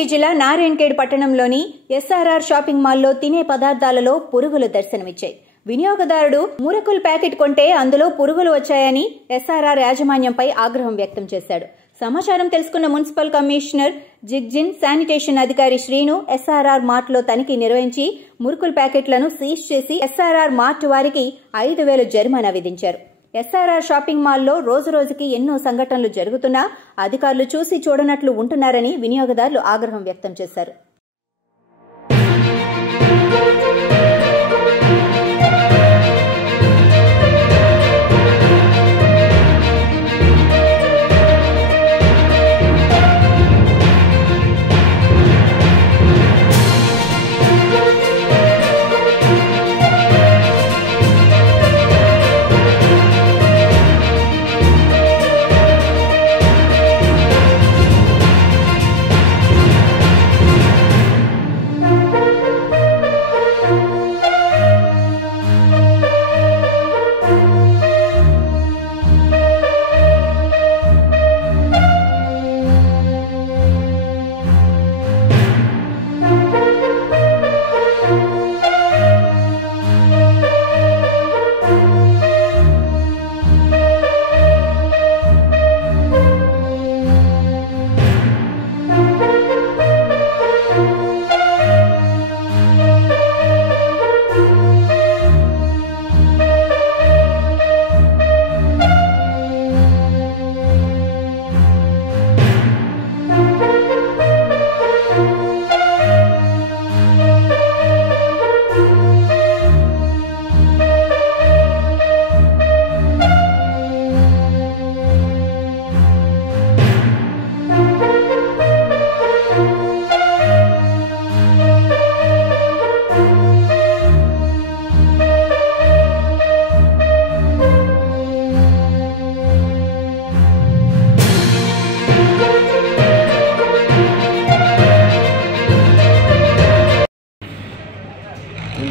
రంగారెడ్డి జిల్లా నారాయణఖేడ్ పట్టణంలోని SRR shopping మాల్లో తినే పదార్థాలలో పురుగులు దర్శనమిచ్చాయి. వినియోగదారుడు మురకుల్ ప్యాకెట్ కొంటే అందులో పురుగులు వచ్చాయని ఎస్ఆర్ఆర్ యాజమాన్యంపై ఆగ్రహం వ్యక్తం చేశాడు. సమాచారం తెలుసుకున్న మున్సిపల్ కమిషనర్ జిగ్జిన్, శానిటేషన్ అధికారి శ్రీను ఎస్ఆర్ఆర్ మార్ట్లో తనిఖీ నిర్వహించి మురుకుల్ ప్యాకెట్లను సీజ్ చేసి ఎస్ఆర్ఆర్ మార్ట్ వారికి 5,000 జరిమానా విధించారు. ఎస్ఆర్ఆర్ షాపింగ్ మాల్లో రోజురోజుకి ఎన్నో సంఘటనలు జరుగుతున్నా అధికారులు చూసి చూడనట్లు ఉంటున్నారని వినియోగదారులు ఆగ్రహం వ్యక్తం చేశారు.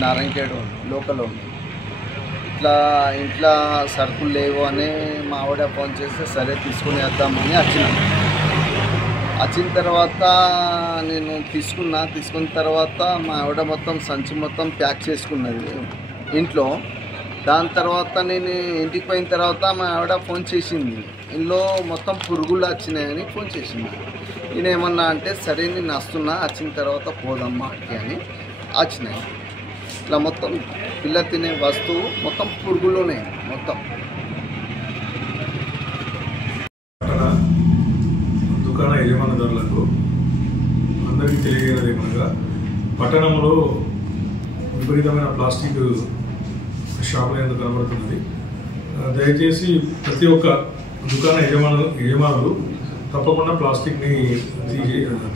నారాయణఖేడ్ లోకల్ ఇట్లా ఇంట్లో సరుకులు లేవు అని మా ఆవిడ ఫోన్ చేస్తే సరే తీసుకుని వద్దామని వచ్చిన తర్వాత నేను తీసుకున్న తర్వాత మా ఆవిడ మొత్తం సంచి మొత్తం ప్యాక్ చేసుకున్నది ఇంట్లో. దాని తర్వాత నేను ఇంటికి పోయిన తర్వాత మా ఆవిడ ఫోన్ చేసింది, ఇంట్లో మొత్తం పురుగులు వచ్చినాయని ఫోన్ చేసింది. నేను ఏమన్నా అంటే సరే నేను వచ్చిన తర్వాత పోదమ్మా అని వచ్చినాయి. ఇట్లా మొత్తం పిల్ల తినే వస్తువు మొత్తం పురుగులోనే మొత్తం. దుకాణ యజమానుదారులకు అందరికీ తెలియజేయడం ఏమనగా, పట్టణంలో విపరీతమైన ప్లాస్టిక్ షాపులు ఎందుకు కనబడుతున్నది. దయచేసి ప్రతి ఒక్క దుకాణ యజమానులు తప్పకుండా ప్లాస్టిక్ని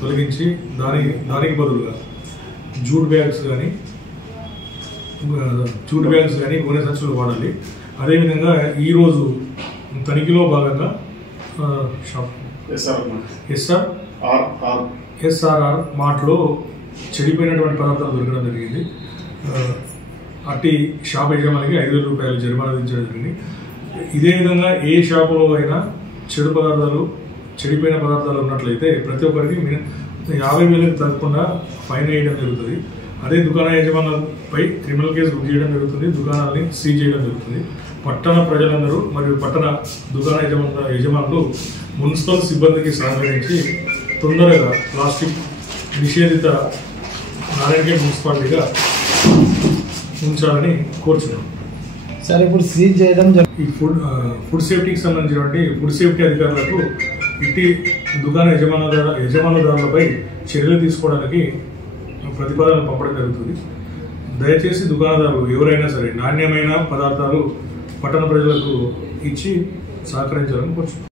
తొలగించి దానికి బదులుగా జూట్ బ్యాగ్స్ కానీ గోనె సంచులు వాడాలి. అదేవిధంగా ఈరోజు తనిఖీలో భాగంగా ఎస్ఆర్ఆర్ మార్ట్లో చెడిపోయినటువంటి పదార్థాలు దొరకడం జరిగింది. అట్టి షాప్ యజమానికి 5,000 రూపాయలు జరిమానా విధించడం జరిగింది. ఇదే విధంగా ఏ షాపులో అయినా చెడిపోయిన పదార్థాలు ఉన్నట్లయితే ప్రతి ఒక్కరికి 50,000 తగ్గకుండా ఫైన్ వేయడం జరుగుతుంది. అదే దుకాణ యజమానులపై క్రిమినల్ కేసు బుక్ చేయడం జరుగుతుంది, దుకాణాలని సీజ్ చేయడం జరుగుతుంది. పట్టణ ప్రజలందరూ మరియు పట్టణ దుకాణ యజమానులు మున్సిపల్ సిబ్బందికి సహకరించి తొందరగా ప్లాస్టిక్ నిషేధిత నారాయణఖేడ్ మున్సిపాలిటీగా ఉంచాలని కోరుచున్నాం. సరే, ఇప్పుడు సీజ్ చేయడం ఈ ఫుడ్ సేఫ్టీకి సంబంధించినటువంటి ఫుడ్ సేఫ్టీ అధికారులకు ఇట్టి దుకాణ యజమానుదారులపై చర్యలు తీసుకోవడానికి ప్రతిపాదనలు పంపడం జరుగుతుంది. దయచేసి దుకాణదారులు ఎవరైనా సరే నాణ్యమైన పదార్థాలు పట్టణ ప్రజలకు ఇచ్చి సహకరించాలని కోరుచున్నాం.